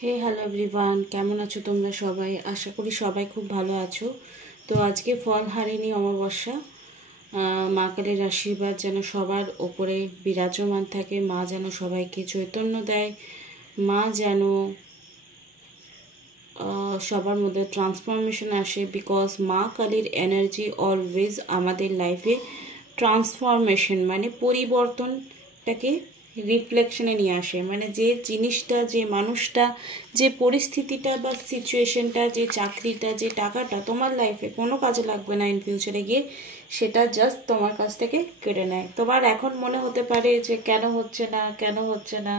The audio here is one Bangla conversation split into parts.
হে হ্যালো এভরিওয়ান, কেমন আছো তোমরা সবাই? আশা করি সবাই খুব ভালো আছো। তো আজকে ফল হারিনি অমাবস্যা। মা কালীর আশীর্বাদ যেন সবার ওপরে বিরাজমান থাকে। মা যেন সবাইকে চৈতন্য দেয়। মা যেন সবার মধ্যে ট্রান্সফরমেশন আসে, বিকজ মা কালীর এনার্জি অলওয়েজ আমাদের লাইফে ট্রান্সফরমেশন মানে পরিবর্তনটাকে রিফ্লেকশনে নিয়ে আসে। মানে যে জিনিসটা, যে মানুষটা, যে পরিস্থিতিটা বা সিচুয়েশনটা, যে চাকরিটা, যে টাকাটা তোমার লাইফে কোনো কাজে লাগবে না ইন ফিউচারে গিয়ে, সেটা জাস্ট তোমার কাছ থেকে কেড়ে নেয়। তোমার এখন মনে হতে পারে যে কেন হচ্ছে না, কেন হচ্ছে না,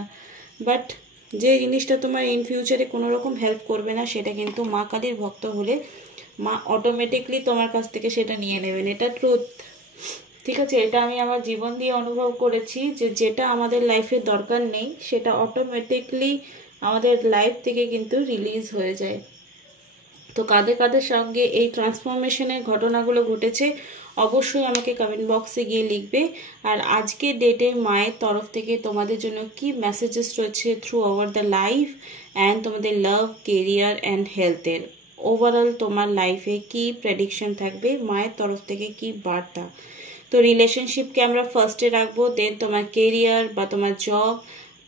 বাট যে জিনিসটা তোমার ইন ফিউচারে কোনো রকম হেল্প করবে না, সেটা কিন্তু মা কালীর ভক্ত হলে মা অটোমেটিকলি তোমার কাছ থেকে সেটা নিয়ে নেবেন। এটা ট্রুথ, ঠিক আছে? এটা আমি আমার জীবন দিয়ে অনুভব করেছি যে যেটা আমাদের লাইফে দরকার নেই সেটা অটোমেটিকলি আমাদের লাইফ থেকে কিন্তু রিলিজ হয়ে যায়। তো কাদের কাদের সঙ্গে এই ট্রান্সফরমেশনের ঘটনাগুলো ঘটেছে অবশ্যই আমাকে কমেন্ট বক্সে গিয়ে লিখবে। আর আজকে ডেটে মায়ের তরফ থেকে তোমাদের জন্য কি মেসেজেস রয়েছে through over the life and তোমাদের লাভ, কেরিয়ার অ্যান্ড হেলথের ওভারঅল তোমার লাইফে কি প্রেডিকশন থাকবে, মায়ের তরফ থেকে কি বার্তা। তো রিলেশনশিপকে আমরা ফার্স্টে রাখবো, দেন তোমার কেরিয়ার বা তোমার জব,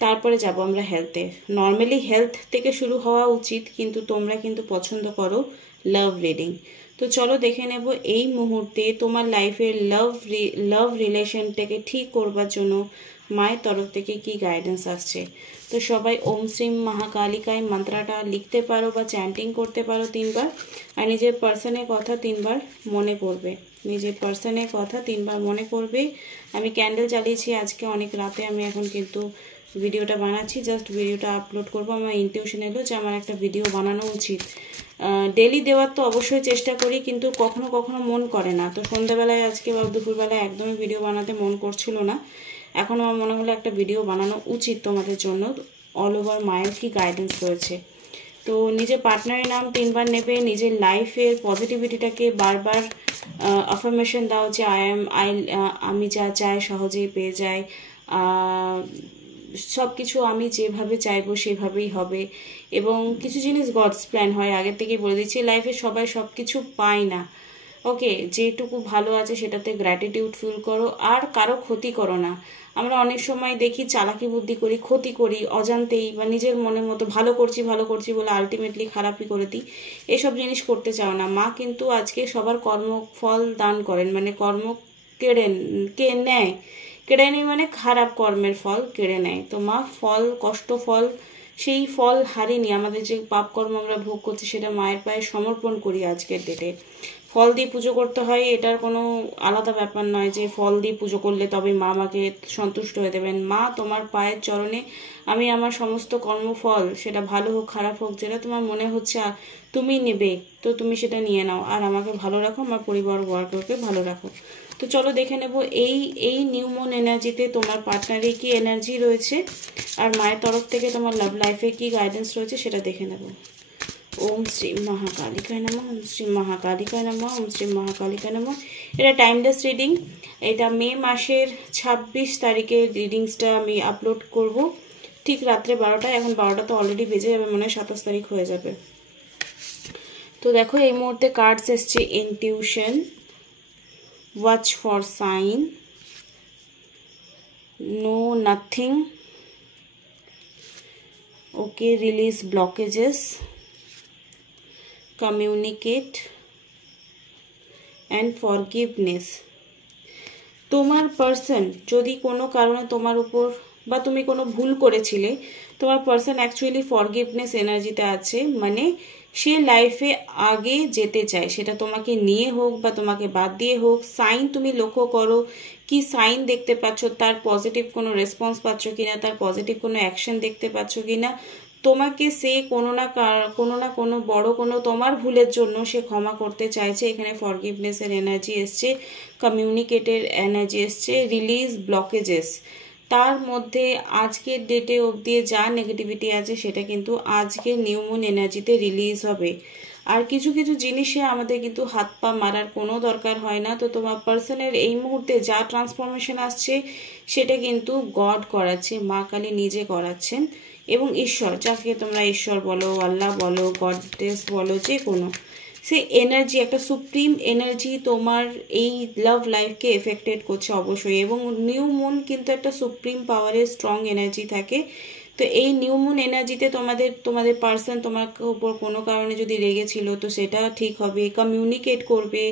তারপরে যাব আমরা হেলথে। নর্মালি হেলথ থেকে শুরু হওয়া উচিত, কিন্তু তোমরা কিন্তু পছন্দ করো লাভ রিডিং। তো চলো দেখে নেব এই মুহূর্তে তোমার লাইফের লাভ রিলেশনটাকে ঠিক করবার জন্য মায়ের তরফ থেকে কি গাইডেন্স আসছে। তো সবাই ওম শ্রীম মহাকালিকায় মন্ত্রটা লিখতে পারো বা চ্যান্টিং করতে পারো 3 বার। আর নিজের পার্সনের কথা 3 বার মনে করবে। নিজের পার্সনের কথা 3 বার মনে করবে। আমি ক্যান্ডেল জ্বালিয়েছি আজকে অনেক রাতে। আমি এখন কিন্তু ভিডিওটা বানাচ্ছি, জাস্ট ভিডিওটা আপলোড করবো। আমার ইনটিউশন এলো যে আমার একটা ভিডিও বানানো উচিত। ডেলি দেওয়ার তো অবশ্যই চেষ্টা করি, কিন্তু কখনো কখনো মন করে না। তো সন্ধ্যাবেলায় আজকে বা দুপুরবেলায় একদমই ভিডিও বানাতে মন করছিল না। এখন আমার মনে হলো একটা ভিডিও বানানো উচিত তোমাদের জন্য। অল ওভার মায়ের কি গাইডেন্স রয়েছে। তো নিজের পার্টনারের নাম 3 বার নেবে। নিজের লাইফের পজিটিভিটিটাকে বারবার অ্যাফার্মেশন দাও যে আমি যা চাই সহজেই পেয়ে যাই, সব কিছু আমি যেভাবে চাইবো সেভাবেই হবে। এবং কিছু জিনিস গডস প্ল্যান হয়, আগের থেকেই বলে দিচ্ছি। লাইফে সবাই সব কিছু পায় না, ওকে? যেটুকু ভালো আছে সেটাতে গ্র্যাটিটিউড ফিল করো, আর কারো ক্ষতি করো না। আমরা অনেক সময় দেখি চালাকি বুদ্ধি করি, ক্ষতি করি অজান্তেই, বা নিজের মনের মতো ভালো করছি বলে আলটিমেটলি খারাপই করে দিই। এসব জিনিস করতে চাও না। মা কিন্তু আজকে সবার কর্মফল দান করেন, মানে কর্ম কেড়ে নেয় মানে খারাপ কর্মের ফল কেড়ে নেয়। তো মা ফল, কষ্ট ফল, সেই ফল হারিনি। আমাদের যে পাপ কর্ম আমরা ভোগ করছি সেটা মায়ের পায়ে সমর্পণ করি আজকের ডেটে। ফল দিয়ে পুজো করতে হয়, এটার কোনো আলাদা ব্যাপার নয় যে ফল দিয়ে পুজো করলে তবে মা আমাকে সন্তুষ্ট হয়ে দেবেন। মা তোমার পায়ের চরণে আমি আমার সমস্ত কর্মফল, সেটা ভালো হোক খারাপ হোক, যেটা তোমার মনে হচ্ছে তুমি নেবে, তো তুমি সেটা নিয়ে নাও। আর আমাকে ভালো রাখো, আমার পরিবার ওয়ার্ককে ভালো রাখো। তো চলো দেখে নেব এই নিউ মুন এনার্জিতে তোমার পার্টনারে কি এনার্জি রয়েছে, আর মায়ের তরফ থেকে তোমার লাভ লাইফে কি গাইডেন্স রয়েছে সেটা দেখে নেব। ওম শ্রী মহাকালিকায় নমঃ, ওম শ্রী মহাকালিকায় নমঃ, ওম শ্রী মহাকালিকায় নমঃ। এটা টাইমলেস রিডিং। এটা মে মাসের 26 তারিখের রিডিংসটা আমি আপলোড করব ঠিক রাত্রে 12টায়। এখন 12টা তো অলরেডি বেজে যাবে, মনে হয় 27 তারিখ হয়ে যাবে। তো দেখো এই মুহূর্তে কার্ডস এসছে intuition, watch for sign, no nothing, okay, release blockages, communicate and forgiveness. তোমার পার্সন যদি কোনো কারণে তোমার উপর বা তুমি কোনো ভুল করেছিলে, তোমার পার্সন অ্যাকচুয়ালি ফরগিভনেস এনার্জিতে আছে। মানে সে লাইফে আগে যেতে চায়, সেটা তোমাকে নিয়ে হোক বা তোমাকে বাদ দিয়ে হোক। সাইন তুমি লক্ষ্য করো, কি সাইন দেখতে পাচ্ছ, তার পজিটিভ কোনো রেসপন্স পাচ্ছ কিনা, তার পজিটিভ কোনো অ্যাকশন দেখতে পাচ্ছ কিনা। তোমাকে সে কোনো না কোনো বড় কোনো তোমার ভুলের জন্য সে ক্ষমা করতে চাইছে। এখানে ফরগিভনেসের এনার্জি এসছে, কমিউনিকেটের এনার্জি এসছে, রিলিজ ব্লকেজেস। তার মধ্যে আজকের ডেটে অবধি যা নেগেটিভিটি আছে সেটা কিন্তু আজকে নিউ মুন এনার্জিতে রিলিজ হবে। আর কিছু কিছু জিনিসে আমাদের কিন্তু হাত পা মারার কোনো দরকার হয় না। তো তোমার পার্সনের এই মুহূর্তে যা ট্রান্সফরমেশন আসছে সেটা কিন্তু গড করাচ্ছে, মা কালী নিজে করাচ্ছেন, এবং ঈশ্বর, যাকে তোমরা ঈশ্বর বলো, আল্লাহ বলো, গডেস বলো, যে কোনো সে এনার্জি, একটা সুপ্রিম এনার্জি তোমার এই লাভ লাইফকে এফেক্টেড করছে অবশ্যই। এবং নিউ মুন কিন্তু একটা সুপ্রিম পাওয়ারের স্ট্রং এনার্জি থাকে। তো এই নিউ মুন এনার্জিতে তোমাদের পার্সন তোমার উপর কোনো কারণে যদি রেগেছিল তো সেটা ঠিক হবে, কমিউনিকেট করবে,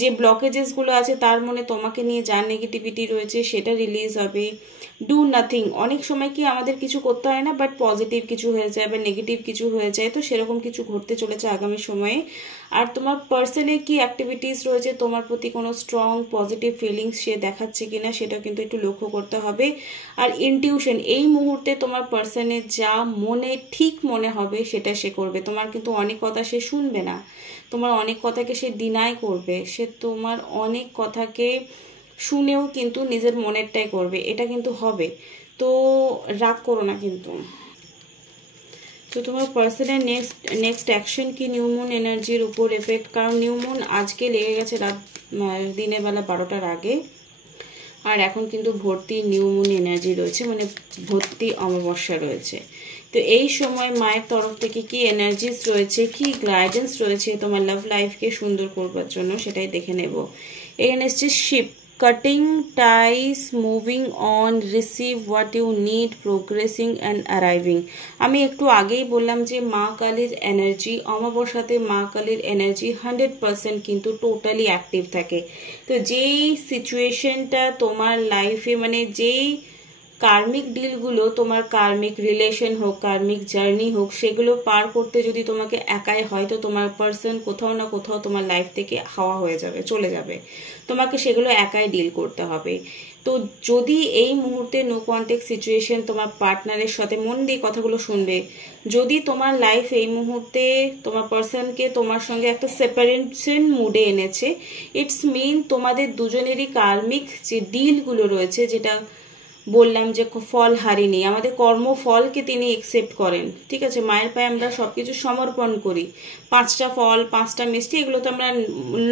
যে ব্লকেজেসগুলো আছে তার মনে তোমাকে নিয়ে যা নেগেটিভিটি রয়েছে সেটা রিলিজ হবে। ডু নাথিং, অনেক সময় কি আমাদের কিছু করতে হয় না, বাট পজিটিভ কিছু হয়ে যায় বা নেগেটিভ কিছু হয়ে যায়, তো সেরকম কিছু ঘটতে চলেছে আগামী সময়ে। আর তোমার পার্সনের কি অ্যাক্টিভিটিস রয়েছে, তোমার প্রতি কোনো স্ট্রং পজিটিভ ফিলিংস সে দেখাচ্ছে কিনা সেটা কিন্তু একটু লক্ষ্য করতে হবে। আর ইনটিউশন, এই মুহূর্তে তোমার পার্সনের যা মনে ঠিক মনে হবে সেটা সে করবে। তোমার কিন্তু অনেক কথা সে শুনবে না, তোমার অনেক কথাকে সে ডিনাই করবে, সে তোমার অনেক কথাকে শুনেও কিন্তু নিজের মনেরটাই করবে, এটা কিন্তু হবে। তো রাগ করো না কিন্তু। তো তোমার পার্সনের নেক্সট অ্যাকশন কি নিউ মুন এনার্জির উপর এফেক্ট, কারণ নিউ মুন আজকে লেগে গেছে দিনের বেলা 12টার আগে, আর এখন কিন্তু ভর্তি নিউ মুন এনার্জি রয়েছে, মানে ভর্তি অমাবস্যা রয়েছে। তো এই সময় মায়ের তরফ থেকে কি এনার্জিস রয়েছে, কি গাইডেন্স রয়েছে তোমার লাভ লাইফকে সুন্দর করবার জন্য, সেটাই দেখে নেব। এখানে এসছে ship, cutting ties, moving on, receive what you need, progressing and arriving. আমি একটু আগেই বললাম যে মা কালীর এনার্জি, অমাবস্যাতে মা কালীর এনার্জি 100% কিন্তু টোটালি অ্যাক্টিভ থাকে। তো যেই সিচুয়েশনটা তোমার লাইফে, মানে যেই কার্মিক ডিলগুলো, তোমার কার্মিক রিলেশন হোক, কার্মিক জার্নি হোক, সেগুলো পার করতে যদি তোমাকে একাই হয় তো তোমার পার্সন কোথাও না কোথাও তোমার লাইফ থেকে হাওয়া হয়ে যাবে, চলে যাবে, তোমাকে সেগুলো একাই ডিল করতে হবে। তো যদি এই মুহূর্তে নো কন্ট্যাক্ট সিচুয়েশন, তোমার পার্টনারের সাথে মন দিয়ে কথাগুলো শুনবে, যদি তোমার লাইফ এই মুহূর্তে তোমার পার্সনকে তোমার সঙ্গে একটা সেপারেশন মুডে এনেছে, ইটস মিন তোমাদের দুজনেরই কার্মিক যে ডিলগুলো রয়েছে, যেটা বললাম যে ফল হারিনি, আমাদের কর্মফলকে তিনি একসেপ্ট করেন, ঠিক আছে। মায়ের পায়ে আমরা সবকিছু সমর্পণ করি, 5টা ফল 5টা মিষ্টি, এগুলো তো আমরা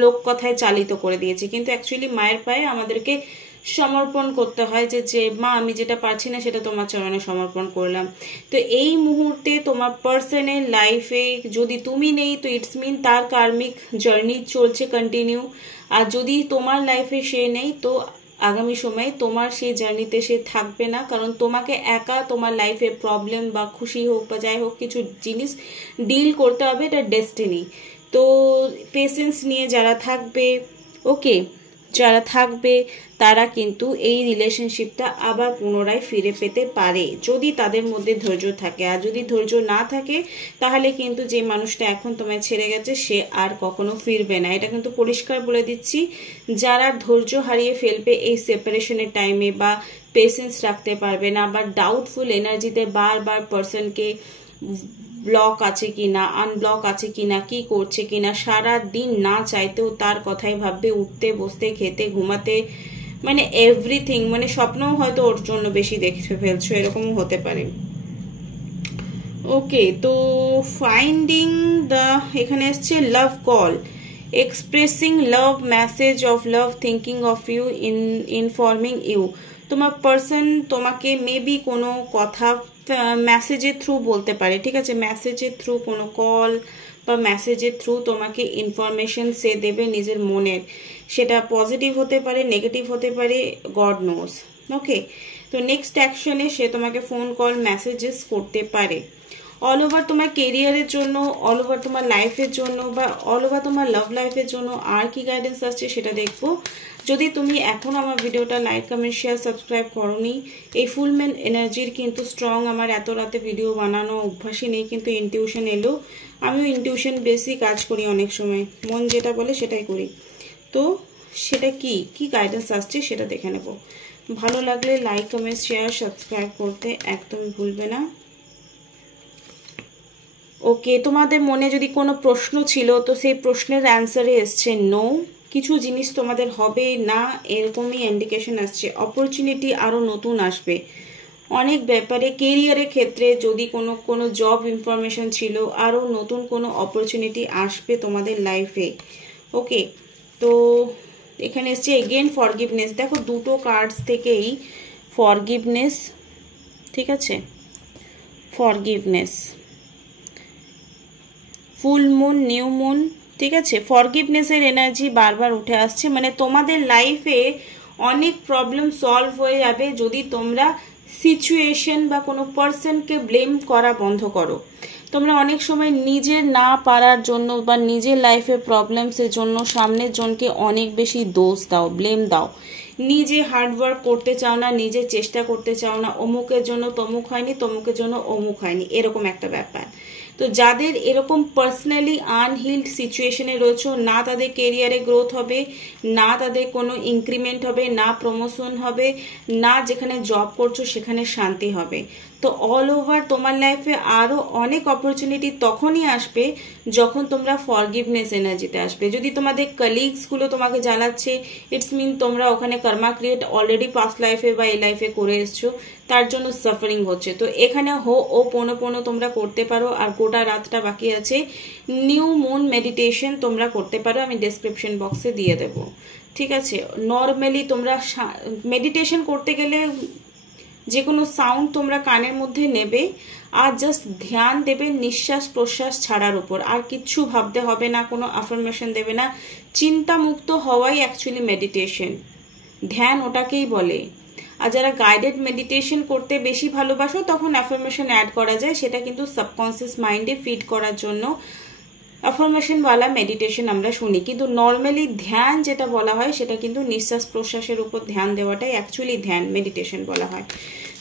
লোক কথায় চালিত করে দিয়েছি, কিন্তু অ্যাকচুয়ালি মায়ের পায়ে আমাদেরকে সমর্পণ করতে হয়, যে মা আমি যেটা পারছি না সেটা তোমার চরণে সমর্পণ করলাম। তো এই মুহূর্তে তোমার পার্সনের লাইফে যদি তুমি নেই তো ইটস মিন তার কার্মিক জার্নি চলছে কন্টিনিউ, আর যদি তোমার লাইফে সে নেই তো আগামী সময়ে তোমার সেই জার্নিতে সে থাকবে না, কারণ তোমাকে একা তোমার লাইফে প্রবলেম বা খুশি হোক বা যাই হোক কিছু জিনিস ডিল করতে হবে, এটা ডেস্টিনি। তো পেশেন্স নিয়ে যারা থাকবে, ওকে, যারা থাকবে তারা কিন্তু এই রিলেশনশিপটা আবার পুনরায় ফিরে পেতে পারে, যদি তাদের মধ্যে ধৈর্য থাকে। আর যদি ধৈর্য না থাকে তাহলে কিন্তু যে মানুষটা এখন তোমায় ছেড়ে গেছে সে আর কখনো ফিরবে না, এটা কিন্তু পরিষ্কার বলে দিচ্ছি। যারা ধৈর্য হারিয়ে ফেলবে এই সেপারেশনের টাইমে, বা পেশেন্স রাখতে পারবে না, বা ডাউটফুল এনার্জিতে বারবার পার্সনকে ব্লক আছে কিনা, আনব্লক আছে কিনা, কি করছে কিনা, সারা দিন না চাইতেও তার কথাই ভাববে, উঠতে বসতে খেতে ঘুমাতে, মানে এভরিথিং, মানে স্বপ্নও হয়তো ওর জন্য বেশি দেখে ফেলছো, এরকমও হতে পারে। ওকে, তো ফাইন্ডিং দ্য, এখানে এসছে love call, expressing love, message of love, thinking of you, informing you. তোমার পার্সন তোমাকে মেবি কোনো কথা মেসেজের থ্রু বলতে পারে, ঠিক আছে, মেসেজের থ্রু, কোনো কল বা মেসেজের থ্রু তোমাকে ইনফরমেশন সে দেবে নিজের মনের, সেটা পজিটিভ হতে পারে, নেগেটিভ হতে পারে, গড নোজ। ওকে, তো নেক্সট অ্যাকশনে সে তোমাকে ফোন কল মেসেজেস করতে পারে, অল ওভার তোমার কেরিয়ারের জন্য, অল ওভার তোমার লাইফের জন্য, বা অল ওভার তোমার লাভ লাইফের জন্য আর কি গাইডেন্স আসছে সেটা দেখবো। যদি তুমি এখন আমার ভিডিওটা লাইক কমেন্ট শেয়ার সাবস্ক্রাইব করোনি, এই ফুল ম্যান এনার্জির কিন্তু স্ট্রং, আমার এত রাতে ভিডিও বানানো অভ্যাসই নেই, কিন্তু ইনটিউশন এলো, আমিও ইনটিউশন বেশি কাজ করি, অনেক সময় মন যেটা বলে সেটাই করি। তো সেটা কি গাইডেন্স আসছে সেটা দেখে নেব। ভালো লাগলে লাইক কমেন্ট শেয়ার সাবস্ক্রাইব করতে একদম ভুলবে না। ওকে, তোমাদের মনে যদি কোনো প্রশ্ন ছিল তো সেই প্রশ্নের অ্যান্সারে এসছে নো, কিছু জিনিস তোমাদের হবে না এরকমই ইন্ডিকেশন আসছে, অপরচুনিটি আরও নতুন আসবে। অনেক ব্যাপারে কেরিয়ারের ক্ষেত্রে যদি কোনো জব ইনফরমেশন ছিল, আরও নতুন কোনো অপরচুনিটি আসবে তোমাদের লাইফে। ওকে, তো এখানে এসছে এগেন ফরগিভনেস। দেখো দুটো কার্ডস থেকেই ফরগিভনেস, ঠিক আছে, forgiveness, full moon, new moon, ঠিক আছে। ফরগিভনেসের এনার্জি বারবার উঠে আসছে, মানে তোমাদের লাইফে অনেক প্রবলেম সলভ হয়ে যাবে যদি তোমরা সিচুয়েশন বা কোনো পার্সনকে ব্লেম করা বন্ধ করো। তোমরা অনেক সময় নিজের না পারার জন্য বা নিজের লাইফে প্রবলেমসের জন্য সামনের জনকে অনেক বেশি দোষ দাও, ব্লেম দাও। নিজে হার্ডওয়ার্ক করতে চাও না, নিজে চেষ্টা করতে চাও না, অমুকের জন্য তমুক হয়নি, তমুকের জন্য অমুক হয়নি, এরকম একটা ব্যাপার। তো যাদের এরকম পার্সোনালি আনহিল্ড সিচুয়েশনে রয়েছে, না তাদের কেরিয়ারে গ্রোথ হবে, না তাদের কোনো ইনক্রিমেন্ট হবে, না প্রমোশন হবে, না যেখানে জব করছো সেখানে শান্তি হবে। তো অল ওভার তোমার লাইফে আরও অনেক অপরচুনিটি তখনই আসবে যখন তোমরা ফরগিভনেস এনার্জিতে আসবে। যদি তোমাদের কলিগসগুলো তোমাকে জ্বালাচ্ছে, ইটস মিন তোমরা ওখানে কর্মা ক্রিয়েট অলরেডি পাস্ট লাইফে বা এই লাইফে করে এসছো, তার জন্য সাফারিং হচ্ছে। তো এখানে ও পোনো তোমরা করতে পারো। আর গোটা রাতটা বাকি আছে, নিউ মুন মেডিটেশন তোমরা করতে পারো, আমি ডেসক্রিপশন বক্সে দিয়ে দেবো, ঠিক আছে। নর্মালি তোমরা মেডিটেশন করতে গেলে যে কোনো সাউন্ড তোমরা কানের মধ্যে নেবে আর জাস্ট ধ্যান দেবে নিঃশ্বাস প্রশ্বাস ছাড়ার উপর, আর কিচ্ছু ভাবতে হবে না, কোনো আফার্মেশন দেবে না। চিন্তামুক্ত হওয়াই অ্যাকচুয়ালি মেডিটেশন, ধ্যান ওটাকেই বলে। আর যারা গাইডেড মেডিটেশন করতে বেশি ভালোবাসো তখন অ্যাফার্মেশন অ্যাড করা যায়, সেটা কিন্তু সাবকনসিয়াস মাইন্ডে ফিড করার জন্য অ্যাফার্মেশনওয়ালা মেডিটেশন আমরা শুনি। কিন্তু নর্মালি ধ্যান যেটা বলা হয় সেটা কিন্তু নিঃশ্বাস প্রশ্বাসের উপর ধ্যান দেওয়াটাই অ্যাকচুয়ালি ধ্যান মেডিটেশন বলা হয়।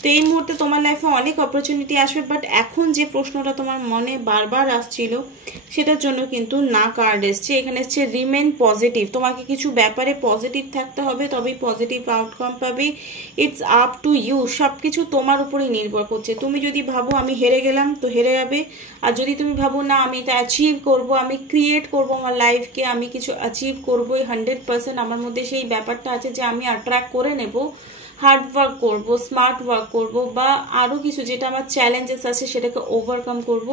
তো এই মুহূর্তে তোমার লাইফে অনেক অপরচুনিটি আসবে, বাট এখন যে প্রশ্নটা তোমার মনে বারবার আসছিল সেটার জন্য কিন্তু না কার্ড এসছে। এখানে এসছে রিমেন পজিটিভ। তোমাকে কিছু ব্যাপারে পজিটিভ থাকতে হবে, তবেই পজিটিভ আউটকাম পাবে। ইটস আপ টু ইউ, সব কিছু তোমার উপরেই নির্ভর করছে। তুমি যদি ভাবো আমি হেরে গেলাম তো হেরে যাবে, আর যদি তুমি ভাবো না আমি এটা অ্যাচিভ করব, আমি ক্রিয়েট করব আমার লাইফকে, আমি কিছু অ্যাচিভ করবোই 100%, আমার মধ্যে সেই ব্যাপারটা আছে যে আমি অ্যাট্রাক্ট করে নেব, হার্ড ওয়ার্ক করব, স্মার্ট ওয়ার্ক করব, বা আরও কিছু যেটা আমার চ্যালেঞ্জেস আছে সেটাকে ওভারকাম করব,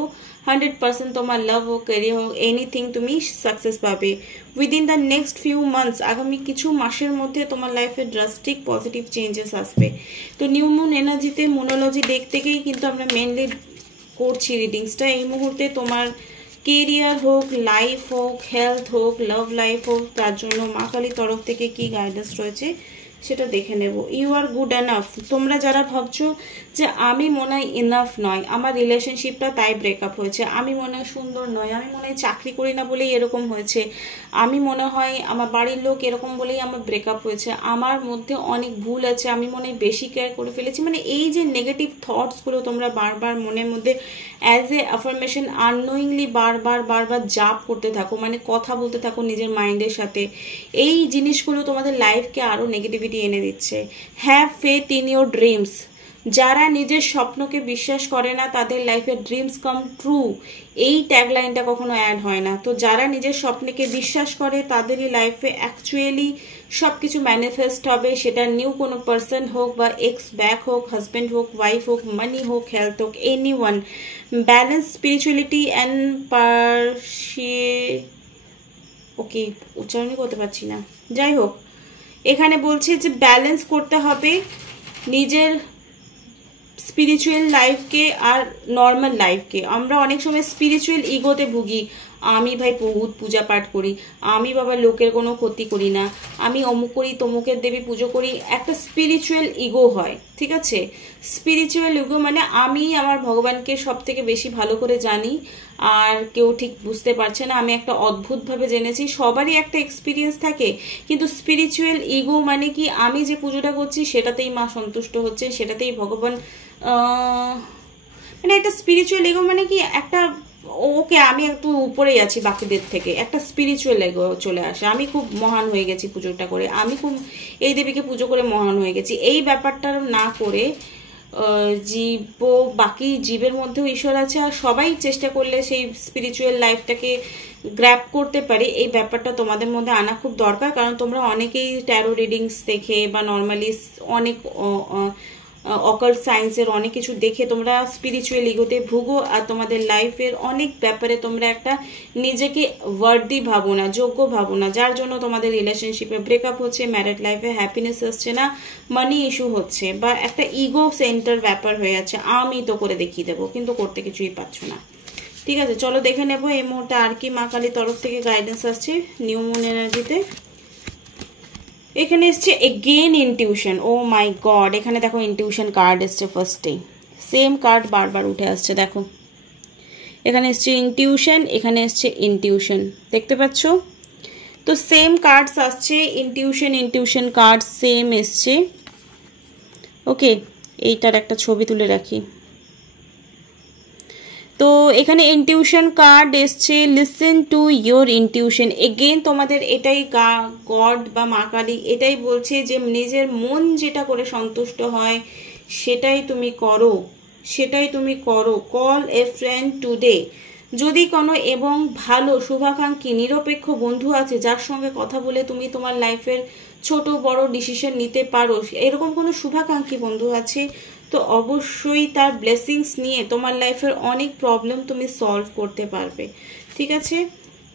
100% তোমার লাভ হোক, ক্যারিয়ার হোক, এনিথিং তুমি সাকসেস পাবে within the next few months. আগামী কিছু মাসের মধ্যে তোমার লাইফে ড্রাস্টিক পজিটিভ চেঞ্জেস আসবে। তো নিউ মুন এনার্জিতে মোনোলজি ডেক থেকেই কিন্তু আমরা মেনলি করছি রিডিংসটা। এই মুহূর্তে তোমার কেরিয়ার হোক, লাইফ হোক, হেলথ হোক, লাভ লাইফ হোক, তার জন্য মা কালীর তরফ থেকে কি গাইডেন্স রয়েছে সেটা দেখে নেব। You are good enough. তোমরা যারা ভাবছো যে আমি মনে হয় ইনাফ নয়, আমার রিলেশনশিপটা তাই ব্রেকআপ হয়েছে, আমি মনে হয় সুন্দর নয়, আমি মনে হয় চাকরি করি না বলেই এরকম হয়েছে, আমি মনে হয় আমার বাড়ির লোক এরকম বলেই আমার ব্রেকআপ হয়েছে, আমার মধ্যে অনেক ভুল আছে, আমি মনে হয় বেশি কেয়ার করে ফেলেছি, মানে এই যে নেগেটিভ থটসগুলো তোমরা বারবার মনের মধ্যে অ্যাজ এ অ্যাফার্মেশন আননোয়িংলি বারবার জাপ করতে থাকো, মানে কথা বলতে থাকো নিজের মাইন্ডের সাথে, এই জিনিসগুলো তোমাদের লাইফকে আরও নেগেটিভিটি এনে দিচ্ছে। Have faith in your dreams. যারা নিজের স্বপ্নকে বিশ্বাস করে না তাদের লাইফে ড্রিমস কাম ট্রু, এই ট্যাগলাইনটা কখনো অ্যাড হয় না। তো যারা নিজের স্বপ্নকে বিশ্বাস করে তাদেরই লাইফে অ্যাকচুয়ালি সব কিছু ম্যানিফেস্ট হবে, সেটা নিউ কোনো পার্সন হোক বা এক্স ব্যাক হোক, হাজব্যান্ড হোক, ওয়াইফ হোক, মানি হোক, হেলথ হোক, any one. Balance spirituality and okay উচ্চারণই করতে পারছি না, যাই হোক এখানে বলছে যে ব্যালেন্স করতে হবে নিজের স্পিরিচুয়াল লাইফকে আর নর্মাল লাইফকে। আমরা অনেক সময় স্পিরিচুয়াল ইগোতে ভুগি, আমি ভাই বহুত পূজা পাঠ করি, আমি বাবা লোকের কোনো ক্ষতি করি না, আমি অমুক করি তমুকের দেবী পুজো করি, একটা স্পিরিচুয়াল ইগো হয়, ঠিক আছে। স্পিরিচুয়াল ইগো মানে আমি আমার ভগবানকে সব থেকে বেশি ভালো করে জানি আর কেউ ঠিক বুঝতে পারছে না, আমি একটা অদ্ভুতভাবে জেনেছি, সবারই একটা এক্সপিরিয়েন্স থাকে। কিন্তু স্পিরিচুয়াল ইগো মানে কি আমি যে পুজোটা করছি সেটাতেই মা সন্তুষ্ট হচ্ছে, সেটাতেই ভগবান, মানে একটা স্পিরিচুয়াল ইগো মানে কি একটা ওকে আমি একটু উপরেই আছি বাকিদের থেকে, একটা স্পিরিচুয়াল ইগো চলে আসে, আমি খুব মহান হয়ে গেছি পুজোটা করে, আমি খুব এই দেবীকে পুজো করে মহান হয়ে গেছি। এই ব্যাপারটা না করে বাকি জীবের মধ্যেও ঈশ্বর আছে, আর সবাই চেষ্টা করলে সেই স্পিরিচুয়াল লাইফটাকে গ্র্যাপ করতে পারে, এই ব্যাপারটা তোমাদের মধ্যে আনা খুব দরকার। কারণ তোমরা অনেকেই ট্যারো রিডিংস দেখে বা নর্মালি অনেক অকাল্ট সায়েন্সের অনেক কিছু দেখে তোমরা স্পিরিচুয়াল ইগোতে ভুগো, আর তোমাদের লাইফের অনেক ব্যাপারে তোমরা একটা নিজেকে ওয়ার্দি ভাবো না, যোগ্য ভাবো না, যার জন্য তোমাদের রিলেশনশিপে ব্রেকআপ হচ্ছে, ম্যারিড লাইফে হ্যাপিনেস আসছে না, মানি ইস্যু হচ্ছে, বা একটা ইগো সেন্টার ব্যাপার হয়ে যাচ্ছে, আমি তো করে দেখিয়ে দেবো, কিন্তু করতে কিছুই পাচ্ছ না। ঠিক আছে, চলো দেখে নেবো এই মুহূর্তে আর কি মা কালীর তরফ থেকে গাইডেন্স আসছে নিউ মুন এনার্জিতে। এখানে এসছে এগেন ইনটিউশন। ও মাই গড, এখানে দেখো ইনটিউশন কার্ড এসছে ফার্স্টে, সেম কার্ড বারবার উঠে আসছে। দেখো এখানে এসছে ইনটিউশন, এখানে এসছে ইনটিউশন, দেখতে পাচ্ছ তো সেম কার্ডস আসছে, ইনটিউশন কার্ড সেম এসছে। ওকে, এইটার একটা ছবি তুলে রাখি। তো এখানে ইনটিউশন কার্ড এসছে, listen to your intuition. Again তোমাদের এটাই গড বা মা কালী এটাই বলছে যে নিজের মন যেটা করে সন্তুষ্ট হয় সেটাই তুমি করো, সেটাই তুমি করো। Call a friend today. যদি কোনো এবং ভালো শুভাকাঙ্ক্ষী নিরপেক্ষ বন্ধু আছে যার সঙ্গে কথা বলে তুমি তোমার লাইফের ছোট বড় ডিসিশন নিতে পারো, এরকম কোনো শুভাকাঙ্ক্ষী বন্ধু আছে, তো অবশ্যই তার ব্লেসিংস নিয়ে তোমার লাইফের অনেক প্রবলেম তুমি সলভ করতে পারবে। ঠিক আছে,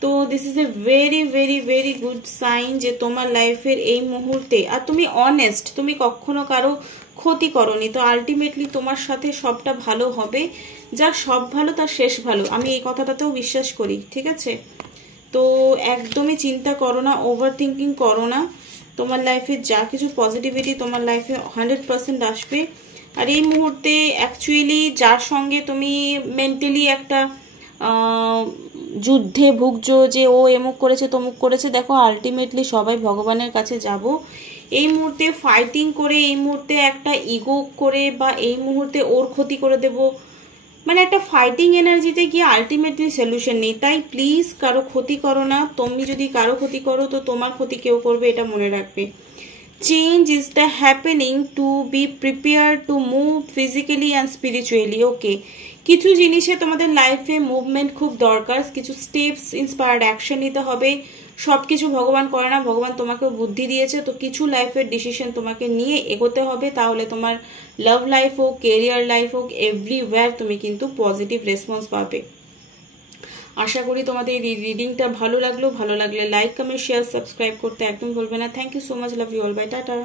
তো this is a very very very good sign যে তোমার লাইফের এই মুহূর্তে, আর তুমি অনেস্ট, তুমি কখনো কারো ক্ষতি করনি, তো আলটিমেটলি তোমার সাথে সবটা ভালো হবে। যা সব ভালো তার শেষ ভালো, আমি এই কথাটাতেও বিশ্বাস করি। ঠিক আছে, তো একদমই চিন্তা করো না, ওভার থিঙ্কিং করো না, তোমার লাইফে যা কিছু পজিটিভিটি তোমার লাইফে 100% আসবে। আর এই মুহূর্তে অ্যাকচুয়ালি যার সঙ্গে তুমি মেন্টালি একটা যুদ্ধে ভুগছো যে ও এমুক করেছে তমুক করেছে, দেখো আলটিমেটলি সবাই ভগবানের কাছে যাব। এই মুহূর্তে ফাইটিং করে, এই মুহূর্তে একটা ইগো করে, বা এই মুহূর্তে ওর ক্ষতি করে দেব, মানে একটা ফাইটিং এনার্জিতে গিয়ে আলটিমেটলি সলিউশন নেই। তাই প্লিজ কারো ক্ষতি করো না, তুমি যদি কারো ক্ষতি করো তো তোমার ক্ষতি কেউ করবে, এটা মনে রাখবে। Change is the happening to be prepared to move physically and spiritually. Okay, কিছু জিনিসে তোমাদের লাইফে মুভমেন্ট খুব দরকার, কিছু স্টেপস ইন্সপায়ার্ড অ্যাকশন নিতে হবে। সব কিছু ভগবান করে না, ভগবান তোমাকে বুদ্ধি দিয়েছে, তো কিছু লাইফের ডিসিশন তোমাকে নিয়ে এগোতে হবে, তাহলে তোমার লাভ লাইফ হোক, কেরিয়ার লাইফ হোক, এভরিওয়্যার তুমি কিন্তু পজিটিভ রেসপন্স পাবে। আশা করি তোমাদের এই রিডিংটা ভালো লাগলো, ভালো লাগলে লাইক কমেন্ট শেয়ার সাবস্ক্রাইব করতে একদম ভুলবে না। Thank you so much, love you all, bye, tata.